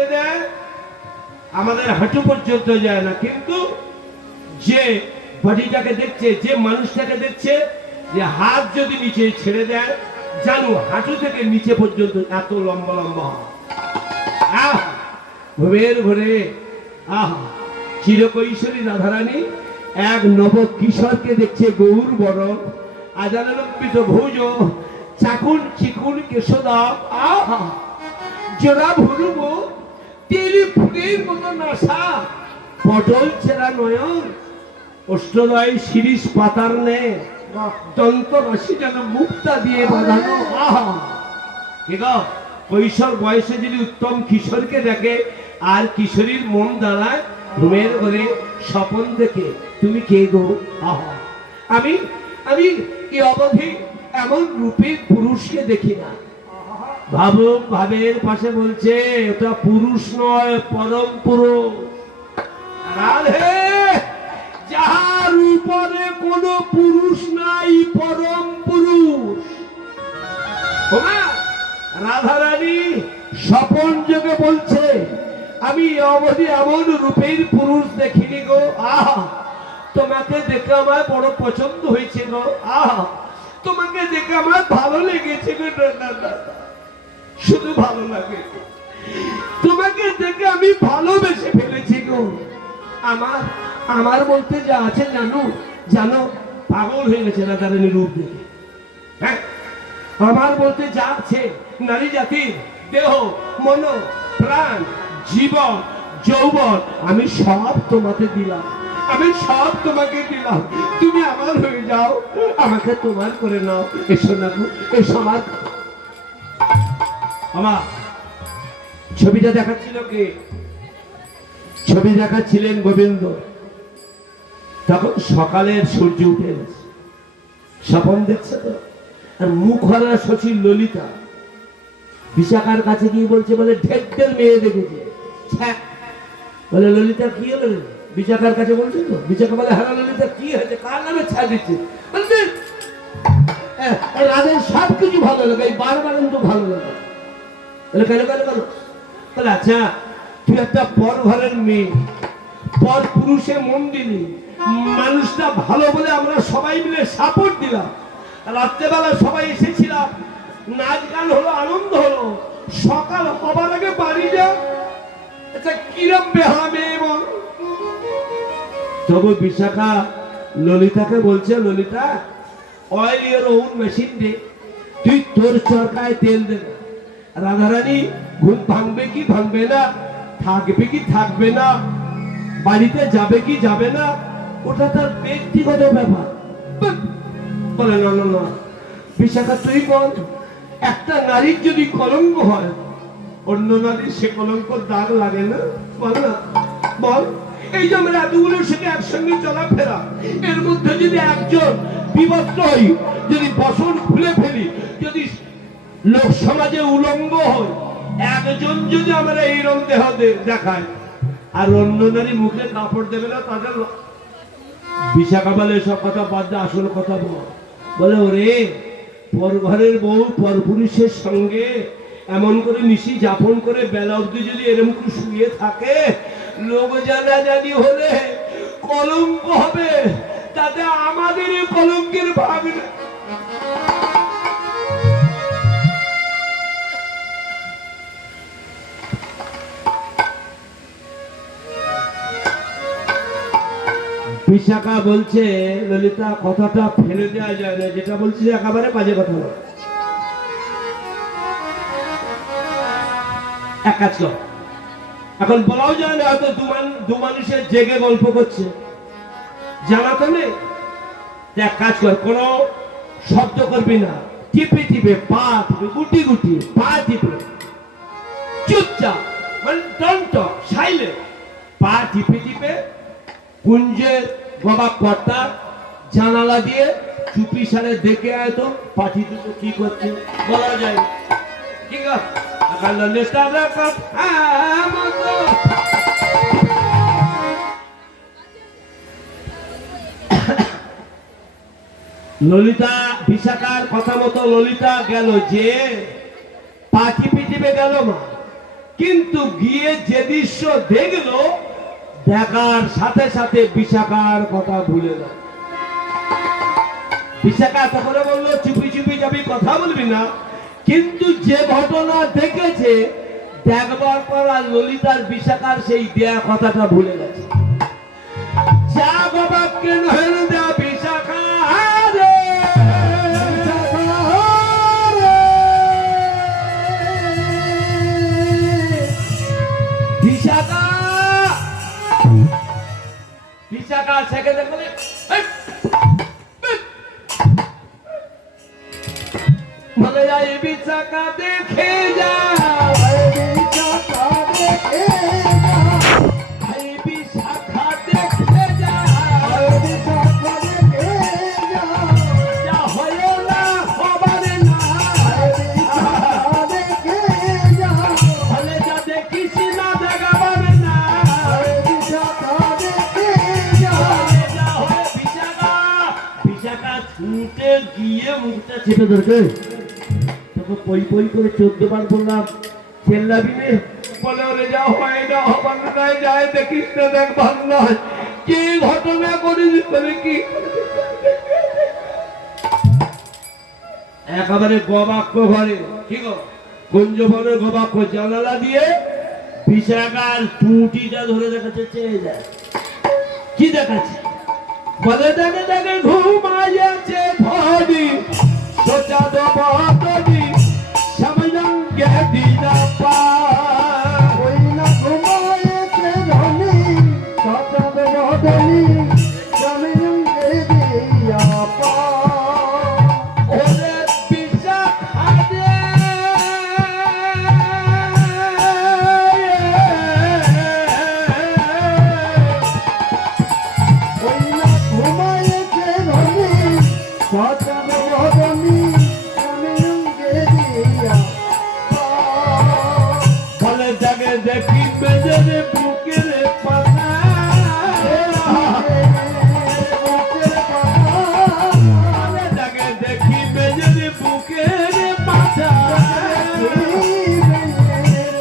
ছেড়ে দেয় আমাদের হাঁটু পর্যন্ত যায় না, কিন্তু যে বডিটাকে দেখছে, যে মানুষটাকে দেখছে, যে হাত যদি নিচে ছেড়ে দেয় জানো হাঁটু থেকে নিচে পর্যন্ত এত লম্বা লম্বা। আহ ঘুমের ঘরে আহ চিরকৈশোরী রাধারানী এক নব কিশোরকে দেখছে গৌর বরণ আজানলম্বিত ভৌজ চাকুন চিকুন কেশদা আহা জোড়া ভুরুব তেলি ফুলের মতো নাশা পটল ছেঁড়া নয়ন অষ্টদয় শিরিষ পাতার নে দন্ত রশি যেন মুক্তা দিয়ে বাঁধানো। আহা কৈশোর বয়সে যদি উত্তম কিশোরকে দেখে আর কিশোরীর মন দাঁড়ায় ঘুমের ঘরে স্বপন দেখে তুমি কে গো? আহা আমি আমি কি অবধি এমন রূপের পুরুষকে দেখি না। ভাবুক ভাবের পাশে বলছে ওটা পুরুষ নয় পরম পুরুষ। রাধে যাহার উপরে কোন পুরুষ নাই পরম পুরুষ। রাধারানী স্বপন যোগে বলছে আমি অবধি এমন রূপের পুরুষ দেখিনি গো। আহা তোমাকে দেখে আমার বড় পছন্দ হয়েছে গো। আহা তোমাকে দেখে আমার ভালো লেগেছে গো। শুধু ভালো লাগে, তোমাকে দেখে আমি ভালোবেসে ফেলেছি গো। আমার আমার বলতে যা আছে জানো জানো পাগল হয়ে গেছে রাধারানী রূপ দেখে। হ্যাঁ আমার বলতে যা আছে নারী জাতির দেহ মন প্রাণ জীবন যৌবন আমি সব তোমাকে দিলাম, আমি সব তোমাকে দিলাম, তুমি আমার হয়ে যাও, আমাকে তোমার করে নাও। এসো না গো, এসো আমার। আমার ছবিটা দেখাচ্ছিল কে? ছবি দেখাচ্ছিলেন গোবিন্দ। তখন সকালের সূর্য উঠে গেছে, স্বপন দেখছে তো, আর মুখ হারা শচীর ললিতা বিশাখার কাছে গিয়ে বলছে বলে ঢেকের মেয়ে দেখেছে। বলে ললিতা কি হলো? বিশাখার কাছে বলছে তো। বিশাখা বলে হ্যাঁ ললিতা কি হয়েছে, কার নামে ছাড় দিচ্ছে? রাধের সব কিছু ভালো লাগে, এই বারবার কিন্তু ভালো লাগে। বলে কেন কেন কেন? বলে আচ্ছা তুই একটা পর ঘরের মেয়ে, পর পুরুষে মন দিলি, মানুষটা ভালো বলে আমরা সবাই মিলে সাপোর্ট দিলাম, রাত্রেবেলা সবাই এসেছিলাম, নাচ গান হলো, আনন্দ হলো, সকাল হবার আগে বাড়ি যা। আচ্ছা কিরম বেহা মেয়ে বল? তবু বিশাখা ললিতাকে বলছে Lalita oil your own machine দে, তুই তোর চরকায় তেল দে। রাধারানী ঘুম ভাঙবে কি ভাঙবে না, থাকবে কি থাকবে না, বাড়িতে যাবে কি যাবে না, ওটা তার ব্যক্তিগত ব্যাপার। বলে না না না বিশাখা তুই বল, একটা নারীর যদি কলঙ্ক হয় অন্য নারীর সে কলঙ্কর দাগ লাগে না? বল না বল। এই যে আমরা এতগুলোর সাথে একসঙ্গে চলাফেরা, এর মধ্যে যদি একজন বিভক্ত হই, যদি বসন খুলে ফেলি, যদি লোক সমাজে উলঙ্গ হয়, একজন যদি আমরা এইরকম দেহ দেখায় আর অন্য নারী মুখে কাপড় দেবে না, তাদের বিশাখা বলে সব কথা বাদ দে, আসল কথা বল। বলে ওরে পর ঘরের বউ পর পুরুষের সঙ্গে এমন করে নিশি যাপন করে বেলা অবধি যদি এরকম করে শুয়ে থাকে, লোক জানাজানি হলে কলঙ্ক হবে, তাতে আমাদের কলঙ্কের ভাগ না। বিশাখা বলছে ললিতা কথাটা ফেলে দেওয়া যায় না, যেটা বলছি একেবারে বাজে কথা না। এক কাজ কর, এখন বলাও যায় না, হয়তো দু মানুষের জেগে গল্প করছে, জানা তো নেই। এক কাজ কর, কোনো শব্দ করবি না, টিপে টিপে পা টিপে গুটি গুটি পা টিপে চুপচাপ, মানে ডন্ট টক, সাইলেন্ট, পা টিপে টিপে কুঞ্জের বাবা কর্তা জানালা দিয়ে চুপি সারে দেখে আয় তো পাঠি দুটো কি করছে, বলা যায় ঠিক আছে। ললিতা বিশাখার কথা মতো ললিতা গেল, যে পা টিপে টিপে গেল মা, কিন্তু গিয়ে যে দৃশ্য দেখলো, দেখার সাথে সাথে বিশাখার কথা ভুলে গেল। বিশাখা তখন বললো, চুপি চুপি যাবি, কথা বলবি না। কিন্তু যে ঘটনা দেখেছে, দেখবার পর আর ললিতার বিশাখার সেই দেয়া কথাটা ভুলে গেছে। যা বাবাকে নহেন দেয়া বিশাখা রে, বিশাখা বিশাখা সেখানে বলে, বলে যাই বিশাখা দেখে যা, বিশাখা দেখে যা, বিশাখা দেখে যা, বিশাখা দেখে যা, যা হয় না হবার না, বিশাখা দেখে যা, বলে যা দেখিস না দেখাবার না, বিশাখা দেখে যা, যা হয় বিশাখা। বিশাখা ছুটে গিয়ে মুখটা চেপে ধরবে। পই পই করে 14 বার বললাম, চেল্লাবি নে। বলে ওরে যা হয় না হবার নাই, যায় দেখিস না দেখবার নয়। কি ঘটনা করিস, বলে কি একেবারে গবাক্ষ ঘরে, কি গো কুঞ্জবনের গবাক্ষ জানালা দিয়ে বিশাখার টুটিটা ধরে দেখাচ্ছে, চেয়ে যায়। কি দেখাচ্ছে? বলে দেখে দেখে ঘুমাইছে ধরি, সোচা দবি সময়ঙ্গে দিনা পা, ওই না ঘুমাইছে ধরি, সোচা দবি সময়ঙ্গে দিয়া পা। ওরে বিশাখা রে, ওই না ঘুমাইছে ধরি, সোচা দবি দেখি মেজের বুকের পাতা, দেখি মেজের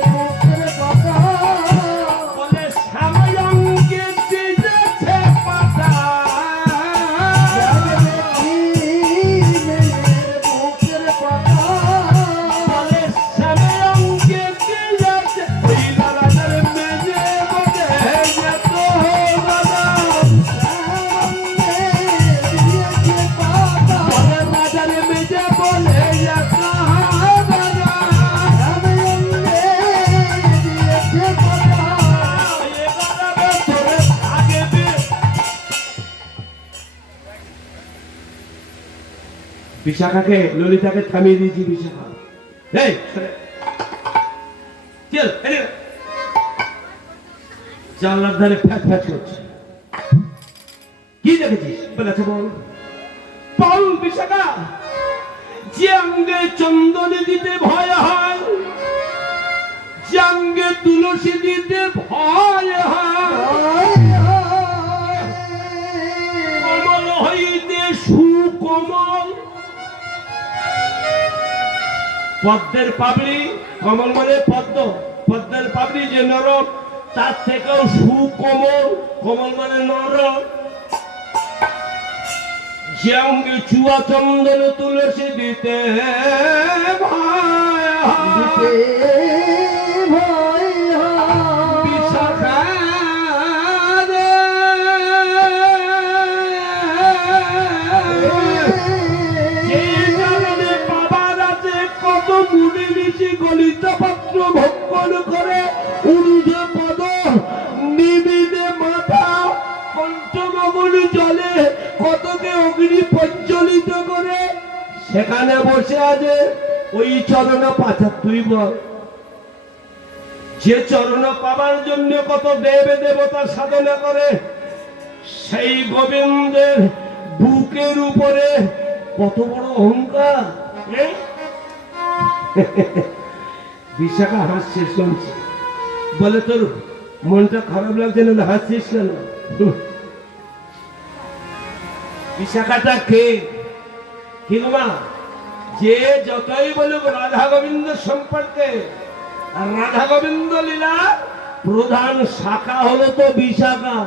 বুকের পাতা, বলে সাময়ঙ্গে দিয়েছে পাতা, বুকের পাতা, বলে সাময়ঙ্গে দিয়েছে। বিশাখাকে ললিতাকে থামিয়ে দিয়েছি। বিশাখা এই চল জানলার ধারে ফ্যাচ ফ্যাচ করছে। কি দেখেছিস? বলেছে বল বল বিশাখা। যে অঙ্গে চন্দন দিতে ভয় হয়, যে অঙ্গে তুলসী দিতে ভয় হয়, কমল হইতে সুকমল, পদ্মের পাবড়ি, কমল মানে পদ্ম, পদ্মের পাবড়ি যে নরম, তার থেকেও সুকমল, কমল মানে নরম। যে অঙ্গে চুয়া চন্দন তুলসী দিতে ভয় হয়, বিশাখা রে, যে কারণে বাবার আছে কত মুড়ি নিশি গলিত পাত্র ভক্ষণ করে, ঊর্ধ্ব পদ নিবিদে মাথা, পঞ্চমগুলি জলে কতকে অগ্নি প্রজ্বলিত করে, সেখানে বসে আছে ওই চরণ পাথর। তুই বল, যে চরণ পাবার জন্য কত দেব দেবতা সাধনা করে, সেই গোবিন্দের বুকের উপরে কত বড় অহংকার। বিশাখা হাসছে, শুনছে, বলে তোর মনটা খারাপ লাগছে না? হাসছিস কেন? বিশাখাটা কে? কি মা, যে যতই বলুক রাধা গোবিন্দ সম্পর্কে, আর রাধা গোবিন্দ লীলা প্রধান শাখা হলো তো বিশাখা।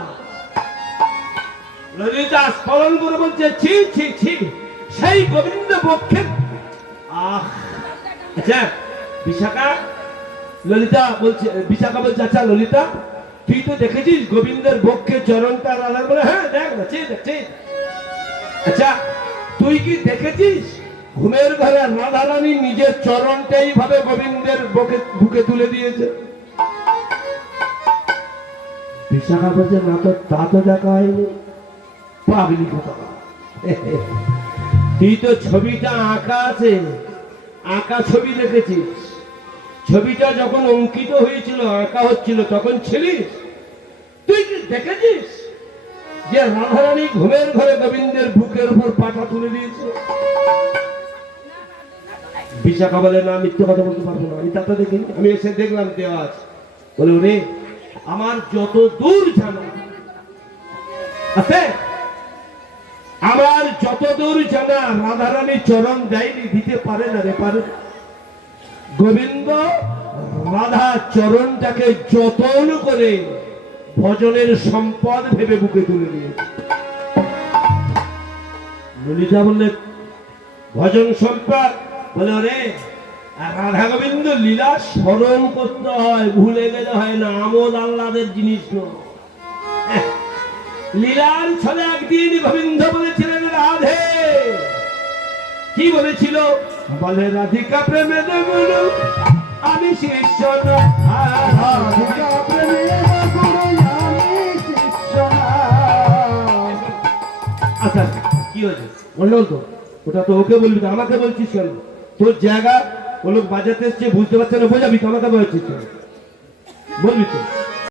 ললিতা স্মরণ করে বলছে ছি ছি ছি, সেই গোবিন্দ পক্ষে। আহ আচ্ছা বিশাখা, ললিতা বলছে, বিশাখা বলছে আচ্ছা ললিতা তুই তো দেখেছিস গোবিন্দের বক্ষে চরণটা রাধার? বলে হ্যাঁ দেখ না, দেখছি। আচ্ছা তুই কি দেখেছিস ঘুমের ঘরে রাধা রানী নিজের চরণটাই ভাবে গোবিন্দের বুকে তুলে দিয়েছে? বিশাখা বলছে না তো, তা তো দেখা হয়নি। পাগলি কথা, তুই তো ছবিটা আঁকা আছে, আঁকা ছবি দেখেছিস। ছবিটা যখন অঙ্কিত হয়েছিল, আঁকা হচ্ছিল, তখন ছিলিস? তুই কি দেখেছিস যে রাধারানী ঘুমের ঘরে গোবিন্দের বুকের উপর পাটা তুলে দিয়েছে? বিশাখা বলে না, মিথ্যে কথা বলতে পারবো না, আমি তা তো দেখিনি, আমি এসে দেখলাম দেওয়া আছে। বলে ওরে আমার যত দূর জানা আছে, আমার যত দূর জানা রাধারানী চরণ দেয়নি, দিতে পারে না রে, পারে। গোবিন্দ রাধা চরণটাকে যতন করে ভজনের সম্পদ ভেবে বুকে তুলে দিয়েছে। ললিতা বললে ভজন সম্পদ? বলে ওরে রাধা গোবিন্দ লীলা স্মরণ করতে হয়, ভুলে গেলে হয় না, আমোদ আহ্লাদের জিনিস নয়। লীলার ছলে একদিন গোবিন্দ বলেছিলেন রাধে, কি বলেছিল? বলে রাধিকা প্রেমে গুরু আমি শিষ্য না, রাধিকা প্রেমে গুরু আমি শিষ্য না। আচ্ছা কি হয়েছে বললাম তো, ওটা তো ওকে বলবি তো, আমাকে বলছিস কেন? তোর জায়গা ও লোক বাজাতে এসছে, বুঝতে পারছে না, বোঝাবি তো, আমাকে বলছিস বলবি তো।